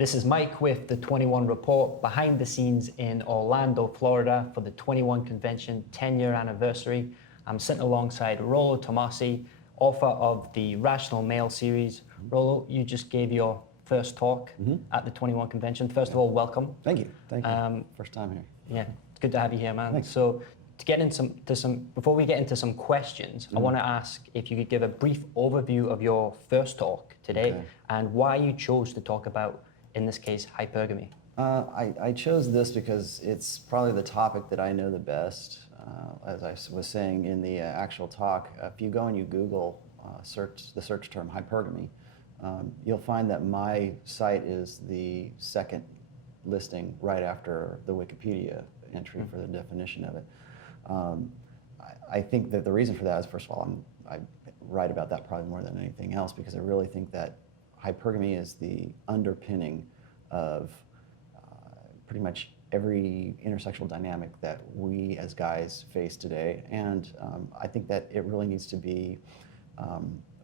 This is Mike with the 21 Report, behind the scenes in Orlando, Florida for the 21 Convention 10-year anniversary. I'm sitting alongside Rollo Tomassi, author of the Rational Male series. Rollo, you just gave your first talk at the 21 Convention. First of all, welcome. Thank you. Thank you. First time here. Yeah, it's good to have you here, man. Thanks. So to get into some, before we get into some questions, I want to ask if you could give a brief overview of your first talk today and why you chose to talk about, in this case, hypergamy. I chose this because it's probably the topic that I know the best. As I was saying in the actual talk, if you go and you Google the search term hypergamy, you'll find that my site is the second listing right after the Wikipedia entry for the definition of it. I think that the reason for that is, first of all, I write about that probably more than anything else because I really think that hypergamy is the underpinning of pretty much every intersexual dynamic that we as guys face today. And I think that it really needs to be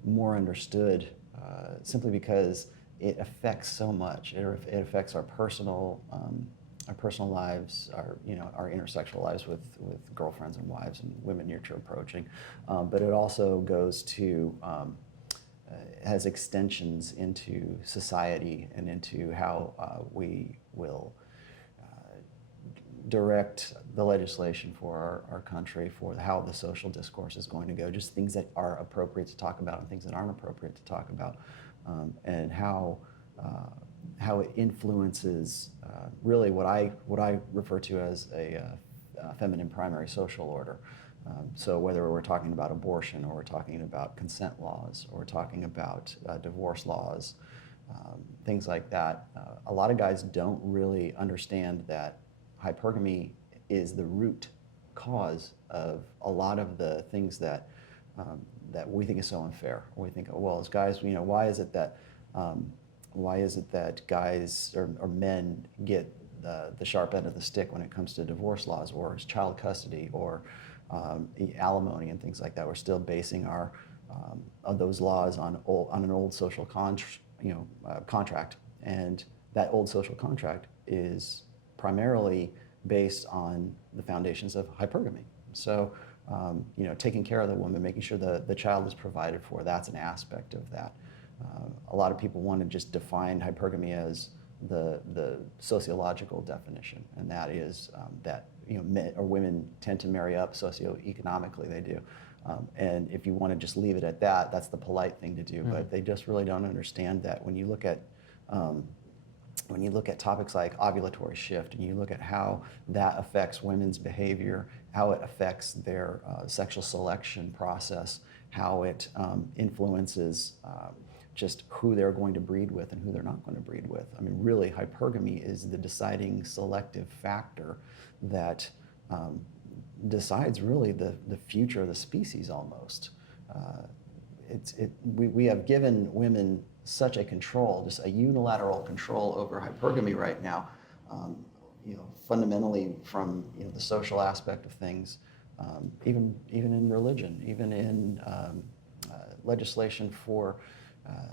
more understood simply because it affects so much. It affects our personal lives, our intersexual lives with girlfriends and wives and women you're approaching, but it also goes to has extensions into society and into how we will direct the legislation for our country, for how the social discourse is going to go, just things that are appropriate to talk about and things that aren't appropriate to talk about, and how it influences really what I refer to as a feminine primary social order. So whether we're talking about abortion or we're talking about consent laws or we're talking about divorce laws, things like that, a lot of guys don't really understand that hypergamy is the root cause of a lot of the things that we think is so unfair. We think, oh, well, as guys, why is it that guys or men get the sharp end of the stick when it comes to divorce laws or child custody or alimony and things like that? We're still basing our those laws on an old social contract, and that old social contract is primarily based on the foundations of hypergamy. So, taking care of the woman, making sure the child is provided for, that's an aspect of that. A lot of people want to just define hypergamy as the sociological definition, and that is that men or women tend to marry up socioeconomically. They do, and if you want to just leave it at that, that's the polite thing to do. But they just really don't understand that when you look at topics like ovulatory shift, and you look at how that affects women's behavior, how it affects their sexual selection process, how it influences just who they're going to breed with and who they're not going to breed with. I mean, really, hypergamy is the deciding selective factor that decides really the future of the species almost. We have given women such a control, just a unilateral control over hypergamy right now, fundamentally from the social aspect of things, even in religion, even in legislation for,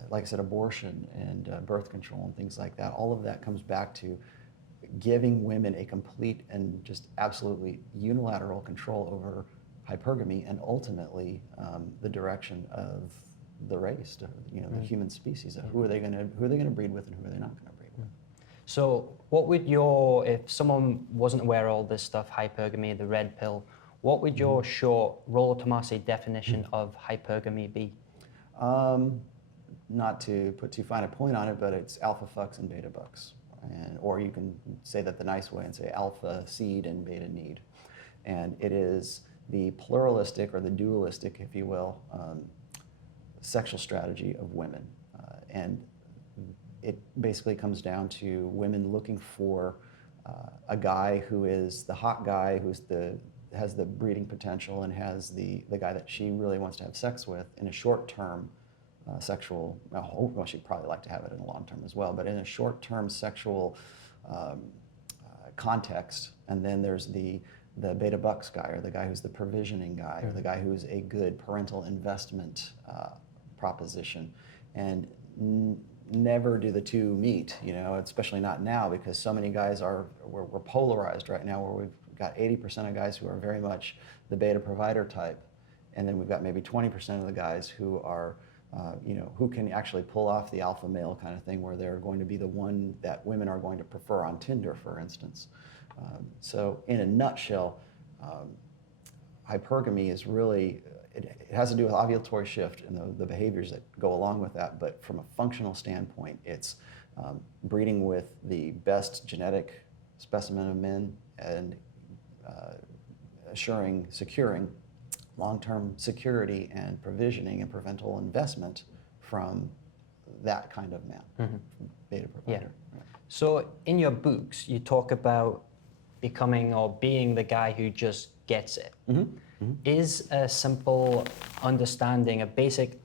like I said, abortion and birth control and things like that. All of that comes back to giving women a complete and just absolutely unilateral control over hypergamy and ultimately the direction of the race, the human species. Who are they going to breed with and who are they not going to breed with? So what would if someone wasn't aware of all this stuff, hypergamy, the red pill, what would your short Rollo Tomassi definition of hypergamy be? Not to put too fine a point on it, but it's alpha fucks and beta bucks. Or you can say that the nice way and say alpha seed and beta need. And it is the pluralistic or the dualistic, if you will, sexual strategy of women. And it basically comes down to women looking for a guy who is the hot guy, has the breeding potential and has the guy that she really wants to have sex with in a short-term sexual, well, she'd probably like to have it in a long term as well, but in a short-term sexual context. And then there's the beta bucks guy, or the guy who's the provisioning guy, or the guy who's a good parental investment proposition. And never do the two meet, especially not now, because so many guys we're polarized right now, where we've got 80% of guys who are very much the beta provider type, and then we've got maybe 20% of the guys who are who can actually pull off the alpha male kind of thing, where they're going to be the one that women are going to prefer on Tinder, for instance. So in a nutshell, hypergamy is really, it has to do with ovulatory shift and the behaviors that go along with that, but from a functional standpoint, it's breeding with the best genetic specimen of men and securing long-term security and provisioning and parental investment from that kind of man, beta provider. Yeah. So in your books, you talk about becoming or being the guy who just gets it. Is a simple understanding, a basic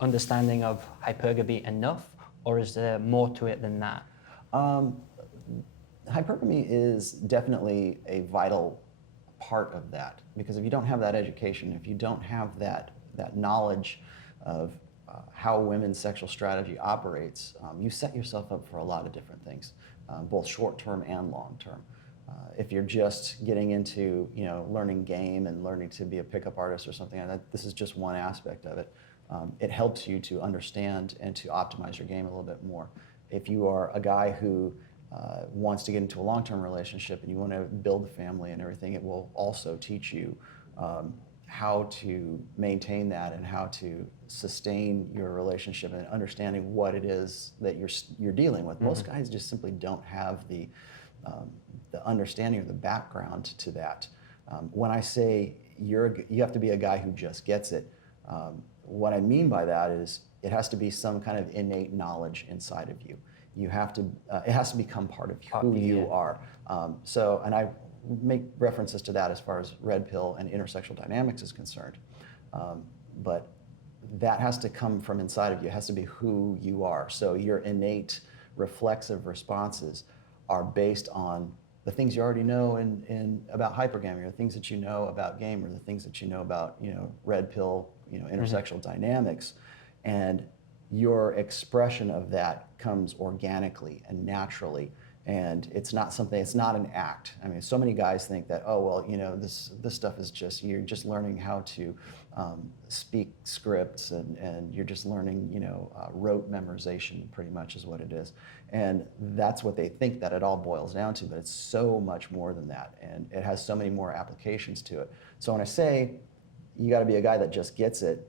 understanding of hypergamy enough, or is there more to it than that? Hypergamy is definitely a vital part of that, because if you don't have that education, if you don't have that knowledge of how women's sexual strategy operates, you set yourself up for a lot of different things, both short-term and long-term. If you're just getting into learning game and learning to be a pickup artist or something like that, this is just one aspect of it. It helps you to understand and to optimize your game a little bit more. If you are a guy who wants to get into a long-term relationship and you want to build a family and everything, it will also teach you how to maintain that and how to sustain your relationship and understanding what it is that you're dealing with. Most guys just simply don't have the understanding or the background to that. When I say you have to be a guy who just gets it, what I mean by that is it has to be some kind of innate knowledge inside of you. You have to, it has to become part of who you are. And I make references to that as far as red pill and intersexual dynamics is concerned. But that has to come from inside of you. It has to be who you are. So your innate reflexive responses are based on the things you already know about hypergamy, or the things that you know about game, or the things that you know about red pill, intersexual dynamics, and your expression of that comes organically and naturally, and it's not an act. I mean, so many guys think that, oh well, this stuff is just, you're just learning how to speak scripts, and you're just learning rote memorization, pretty much is what it is. And that's what they think that it all boils down to, but it's so much more than that, and it has so many more applications to it. So when I say you got to be a guy that just gets it,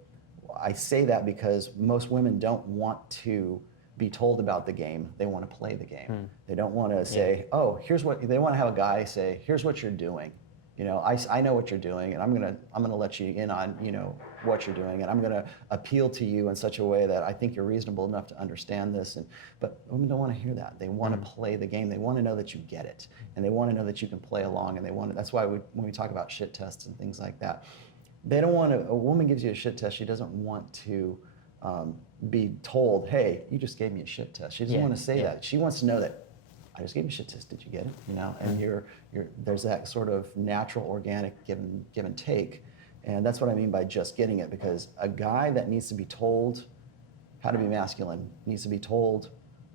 I say that because most women don't want to be told about the game. They want to play the game. They don't want to say, oh, they want to have a guy say, here's what you're doing. I know what you're doing, and I'm gonna let you in on what you're doing, and I'm gonna appeal to you in such a way that I think you're reasonable enough to understand this. But women don't want to hear that. They want to play the game. They want to know that you get it, and they want to know that you can play along. And that's why when we talk about shit tests and things like that, they don't want to. A woman gives you a shit test. She doesn't want to be told, hey, you just gave me a shit test. She doesn't want to say that. She wants to know that I just gave you a shit test. Did you get it? And there's that sort of natural, organic give and take, and that's what I mean by just getting it. Because a guy that needs to be told how to be masculine needs to be told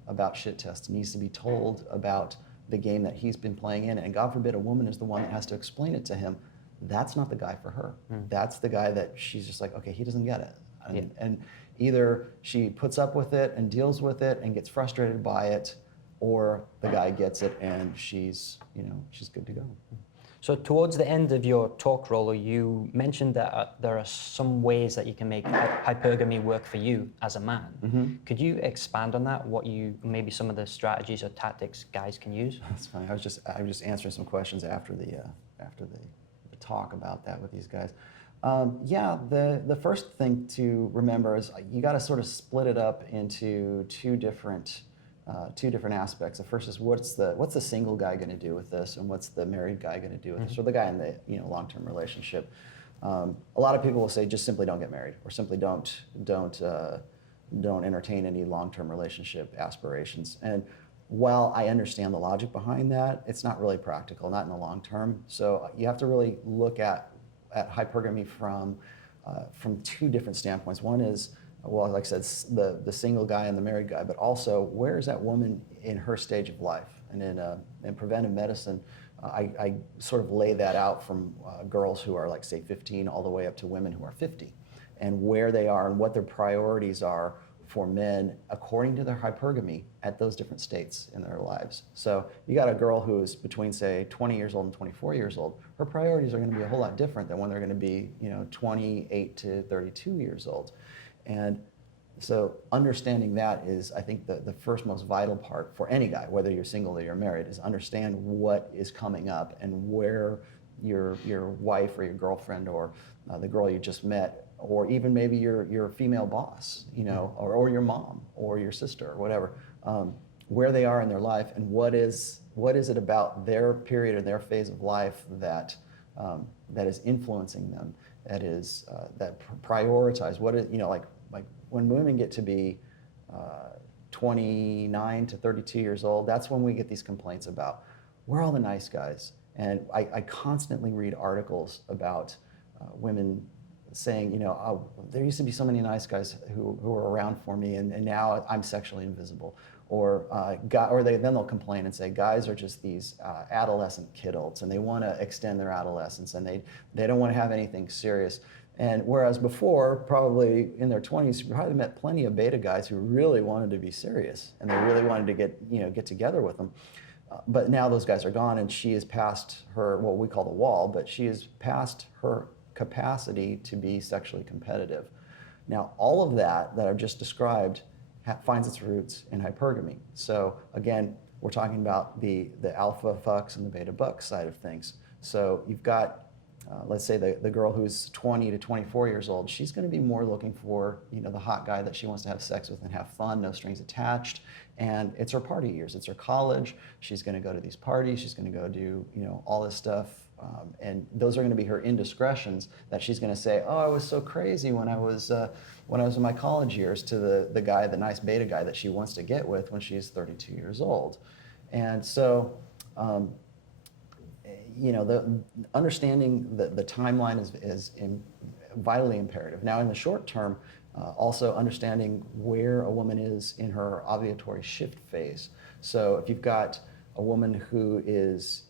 about shit tests, needs to be told about the game that he's been playing in, and God forbid a woman is the one that has to explain it to him. That's not the guy for her. That's the guy that she's just like, okay, he doesn't get it, and either she puts up with it and deals with it and gets frustrated by it, or the guy gets it and she's good to go. So towards the end of your talk, Rollo, you mentioned that there are some ways that you can make hypergamy work for you as a man. Could you expand on that? Maybe some of the strategies or tactics guys can use? That's funny. I was just answering some questions after the talk about that with these guys. The first thing to remember is you got to sort of split it up into two different aspects. The first is what's the single guy going to do with this, and what's the married guy going to do with this, or the guy in the long-term relationship. A lot of people will say just simply don't get married, or simply don't entertain any long-term relationship aspirations. And while I understand the logic behind that, it's not really practical, not in the long term. So you have to really look at hypergamy from two different standpoints. One is well, like I said, the single guy and the married guy, but also where is that woman in her stage of life? And in preventive medicine, I sort of lay that out from girls who are like, say, 15 all the way up to women who are 50, and where they are and what their priorities are for men according to their hypergamy at those different states in their lives. So you got a girl who's between, say, 20 years old and 24 years old. Her priorities are going to be a whole lot different than when they're going to be, 28 to 32 years old. And so understanding that is, I think, the first most vital part for any guy, whether you're single or you're married, is understand what is coming up and where your wife or your girlfriend or the girl you just met, or even maybe your female boss, or your mom or your sister or whatever, where they are in their life and what is it about their period or their phase of life that is influencing them, that prioritize what is, like when women get to be 29 to 32 years old, that's when we get these complaints about, where are all the nice guys? And I constantly read articles about women saying, oh, there used to be so many nice guys who were around for me, and now I'm sexually invisible. Or then they'll complain and say, guys are just these adolescent kidults, and they want to extend their adolescence, and they don't want to have anything serious. And whereas before, probably in their 20s, you probably met plenty of beta guys who really wanted to be serious, and they really wanted to get together with them. But now those guys are gone, and she is past her, what we call the wall, but she is past her capacity to be sexually competitive. Now, all of that I've just described finds its roots in hypergamy. So again, we're talking about the alpha fucks and the beta bucks side of things. So you've got, let's say the girl who's 20 to 24 years old, she's going to be more looking for, the hot guy that she wants to have sex with and have fun, no strings attached. And it's her party years, it's her college. She's going to go to these parties, she's going to go do, all this stuff. And those are going to be her indiscretions that she's going to say, oh, I was so crazy when I was in my college years, to the nice beta guy that she wants to get with when she's 32 years old. And so, the understanding the timeline is vitally imperative. Now, in the short term, also understanding where a woman is in her ovulatory shift phase. So if you've got a woman who is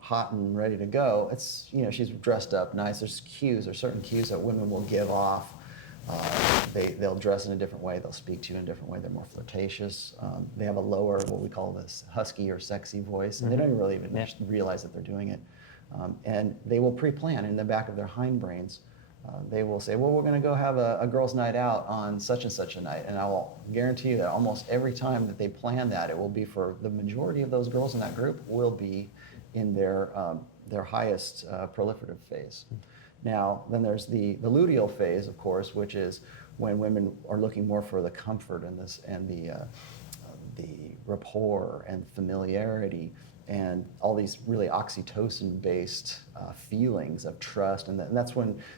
hot and ready to go, it's, she's dressed up nice. There's certain cues that women will give off. They'll dress in a different way. They'll speak to you in a different way. They're more flirtatious. They have a lower, what we call this husky or sexy voice, and they don't really even realize that they're doing it. And they will pre-plan in the back of their hindbrains. They will say, well, we're going to go have a girls' night out on such and such a night. And I will guarantee you that almost every time that they plan that, it will be for the majority of those girls in that group will be in their highest proliferative phase. Now, then there's the luteal phase, of course, which is when women are looking more for the comfort and the rapport and familiarity and all these really oxytocin-based feelings of trust, and that's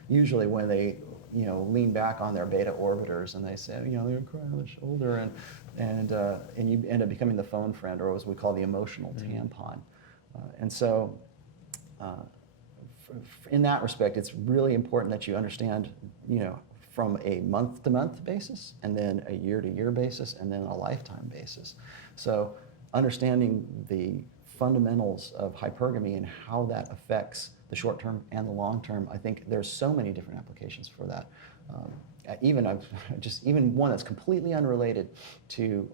usually when they lean back on their beta orbiters and they say, they're crying on the shoulder, and you end up becoming the phone friend, or as we call the emotional tampon. And so, in that respect, it's really important that you understand, from a month-to-month basis, and then a year-to-year basis, and then a lifetime basis. So, understanding the fundamentals of hypergamy and how that affects the short-term and the long-term, I think there's so many different applications for that. Even one that's completely unrelated to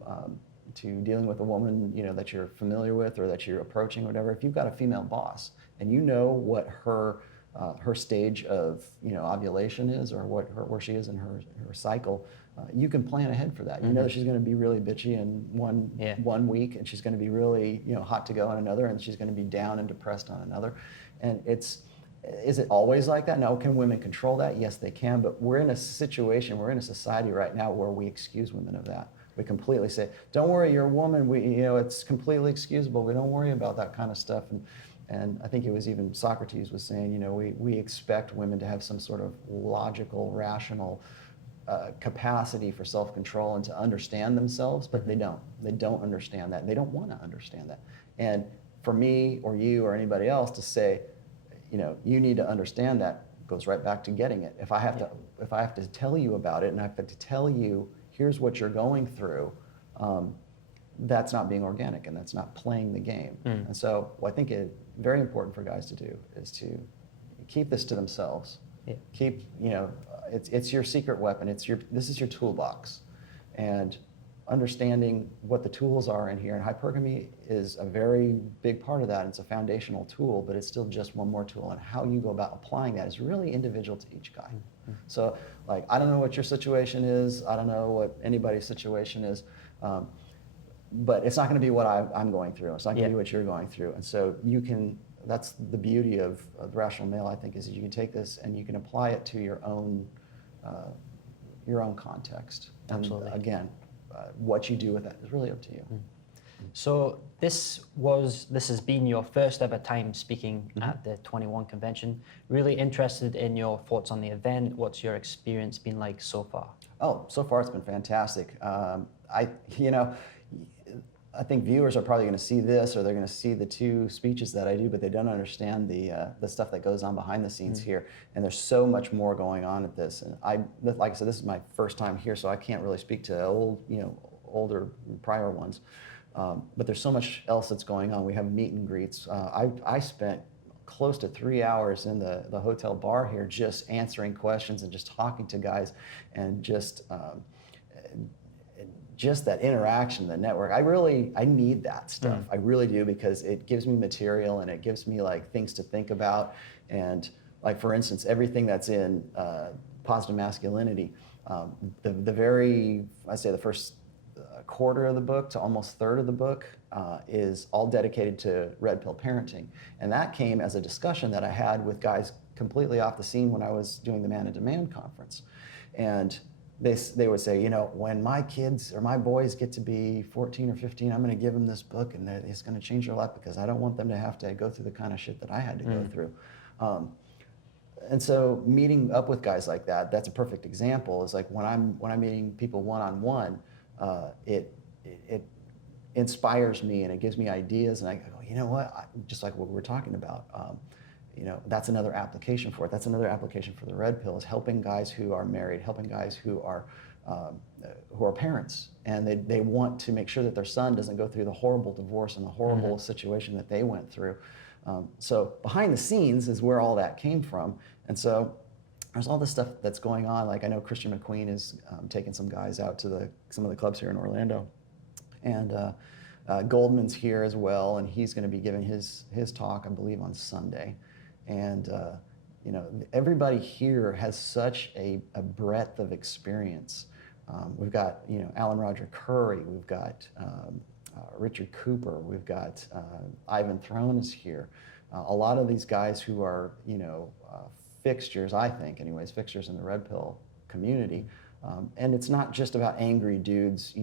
dealing with a woman, that you're familiar with or that you're approaching or whatever. If you've got a female boss and you know what her stage of ovulation is, or where she is in her cycle, you can plan ahead for that. You know that she's going to be really bitchy in one week, and she's going to be really hot to go on another, and she's going to be down and depressed on another. And is it always like that? No. Can women control that? Yes, they can. But we're in a society right now where we excuse women of that. We completely say, don't worry, you're a woman. It's completely excusable. We don't worry about that kind of stuff. And I think it was even Socrates was saying, we expect women to have some sort of logical, rational capacity for self-control and to understand themselves, but they don't. They don't understand that. They don't want to understand that. And for me or you or anybody else to say, you need to understand that, goes right back to getting it. If I have to tell you about it, and I have to tell you, here's what you're going through, that's not being organic, and that's not playing the game. And so what I think is very important for guys to do is to keep this to themselves. Keep, it's your secret weapon. This is your toolbox, and understanding what the tools are in here. And hypergamy is a very big part of that. It's a foundational tool, but it's still just one more tool. And how you go about applying that is really individual to each guy. So, like, I don't know what your situation is. I don't know what anybody's situation is. But it's not going to be what I'm going through. It's not going to be what you're going through. And so you can, that's the beauty of the Rational Male, I think, is that you can take this and you can apply it to your own context. Absolutely. And again, what you do with that is really up to you. So this has been your first ever time speaking at the 21 convention. Really interested in your thoughts on the event. What's your experience been like so far? Oh, so far it's been fantastic. I think viewers are probably going to see this, or they're going to see the two speeches that I do, but they don't understand the stuff that goes on behind the scenes here. And there's so much more going on at this. And like I said, this is my first time here, so I can't really speak to older prior ones. But there's so much else that's going on. We have meet and greets. I spent close to 3 hours in the hotel bar here just answering questions and just talking to guys, and just that interaction, the network. I need that stuff. I really do, because it gives me material and it gives me like things to think about. And like, for instance, everything that's in positive masculinity, I'd say the first quarter of the book to almost third of the book is all dedicated to red pill parenting. And that came as a discussion that I had with guys completely off the scene when I was doing the Man in Demand conference. And they would say, when my kids or my boys get to be 14 or 15, I'm going to give them this book, and it's going to change their life, because I don't want them to have to go through the kind of shit that I had to go through. And so meeting up with guys like that, that's a perfect example. Is like when I'm meeting people one-on-one, it inspires me and it gives me ideas, and I go, you know what, just like what we're talking about. That's another application for it. That's another application for the red pill, is helping guys who are married, helping guys who are parents, and they want to make sure that their son doesn't go through the horrible divorce and the horrible situation that they went through. So behind the scenes is where all that came from. And so there's all this stuff that's going on. Like, I know Christian McQueen is taking some guys out to some of the clubs here in Orlando, and Goldman's here as well, and he's going to be giving his talk, I believe, on Sunday. And everybody here has such a breadth of experience. We've got Alan Roger Curry, we've got Richard Cooper, we've got Ivan Throne is here. A lot of these guys who are fixtures, I think anyways, fixtures in the red pill community. And it's not just about angry dudes,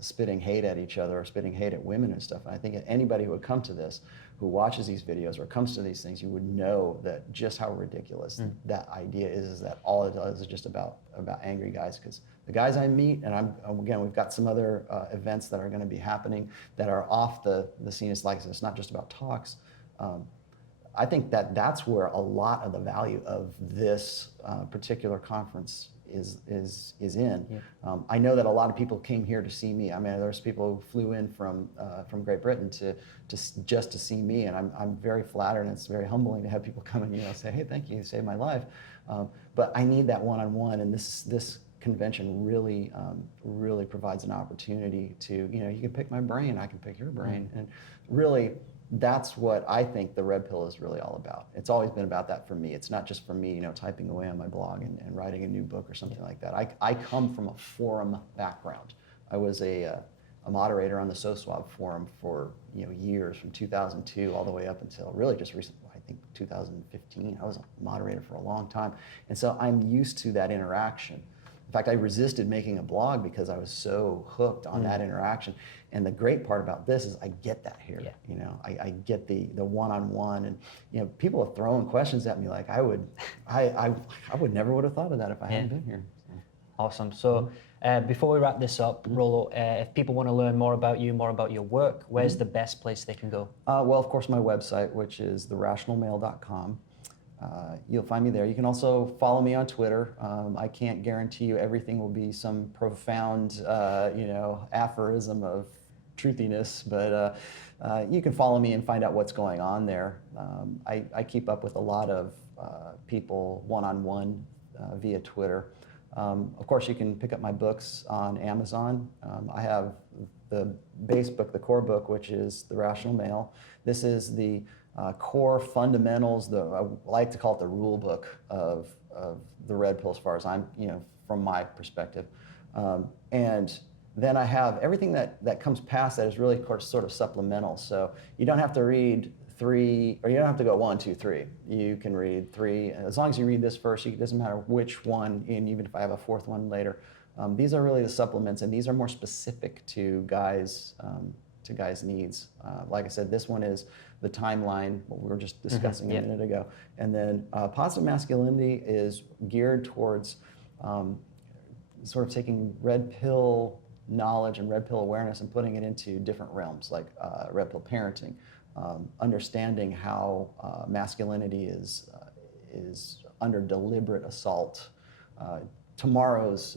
spitting hate at each other or spitting hate at women and stuff. And I think anybody who would come to this, who watches these videos or comes to these things, you would know that just how ridiculous that idea is that all it does is just about angry guys. Because the guys I meet, and again, we've got some other events that are going to be happening that are off the scene. It's like, it's not just about talks. I think that's where a lot of the value of this particular conference is in. Yeah. I know that a lot of people came here to see me. I mean, there's people who flew in from Great Britain just to see me, and I'm very flattered, and it's very humbling to have people come and say, hey, thank you, you saved my life. But I need that one-on-one, and this convention really provides an opportunity to, you can pick my brain, I can pick your brain, and really, that's what I think the red pill is really all about. It's always been about that for me. It's not just for me, typing away on my blog and writing a new book or something like that. I come from a forum background. I was a moderator on the SoSwab forum for years, from 2002 all the way up until really just recently, I think 2015. I was a moderator for a long time. And so I'm used to that interaction. In fact, I resisted making a blog because I was so hooked on that interaction. And the great part about this is I get that here. Yeah. I get the one-on-one, and people have thrown questions at me like I would never would have thought of that if I hadn't been here. So. Awesome. So before we wrap this up, Rollo, if people want to learn more about you, more about your work, where's the best place they can go? Well, of course, my website, which is therationalmale.com. you'll find me there. You can also follow me on Twitter. I can't guarantee you everything will be some profound, aphorism of truthiness, but you can follow me and find out what's going on there. I keep up with a lot of people one-on-one via Twitter. Of course, you can pick up my books on Amazon. I have the base book, the core book, which is The Rational Male. This is the core fundamentals, I like to call it the rule book of the red pill as far as I'm, from my perspective. And then I have everything that comes past that is really, of course, sort of supplemental. So you don't have to read 3, or you don't have to go 1, 2, 3. You can read 3. As long as you read this first, it doesn't matter which one, and even if I have a 4th one later. These are really the supplements, and these are more specific to guys' needs. Like I said, this one is the timeline, what we were just discussing a minute ago. And then positive masculinity is geared towards sort of taking red pill knowledge and red pill awareness and putting it into different realms, like red pill parenting, understanding how masculinity is under deliberate assault. Tomorrow's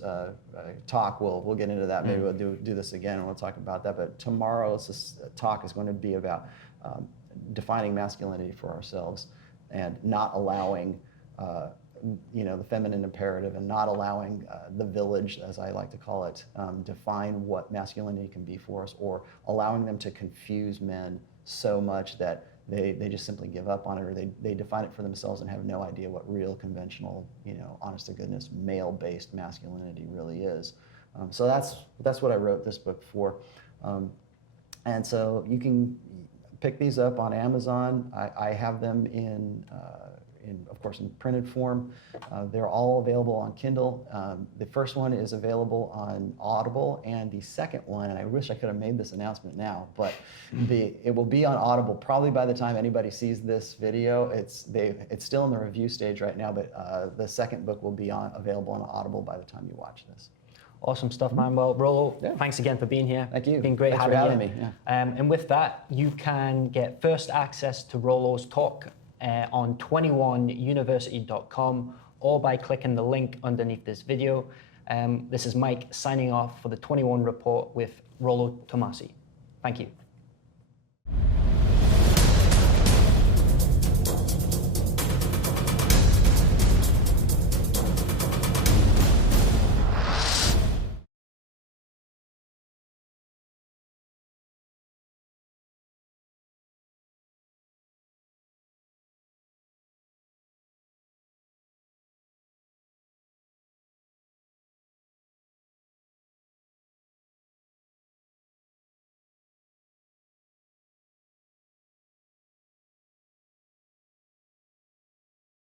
talk, we'll get into that. Maybe we'll do this again and we'll talk about that. But tomorrow's talk is going to be about defining masculinity for ourselves and not allowing the feminine imperative and not allowing the village, as I like to call it, define what masculinity can be for us, or allowing them to confuse men so much that they just simply give up on it, or they define it for themselves and have no idea what real conventional, honest to goodness, male-based masculinity really is. So that's what I wrote this book for. And so you can pick these up on Amazon. I have them of course, in printed form. They're all available on Kindle. The first one is available on Audible, and the second one, and I wish I could have made this announcement now, but it will be on Audible probably by the time anybody sees this video. It's still in the review stage right now, but the second book will be available on Audible by the time you watch this. Awesome stuff, man. Well, Rollo, thanks again for being here. Thank you. It's been great Thanks having for having you. me. Yeah. And with that, you can get first access to Rollo's talk on 21university.com, or by clicking the link underneath this video. This is Mike signing off for the 21 Report with Rollo Tomassi. Thank you.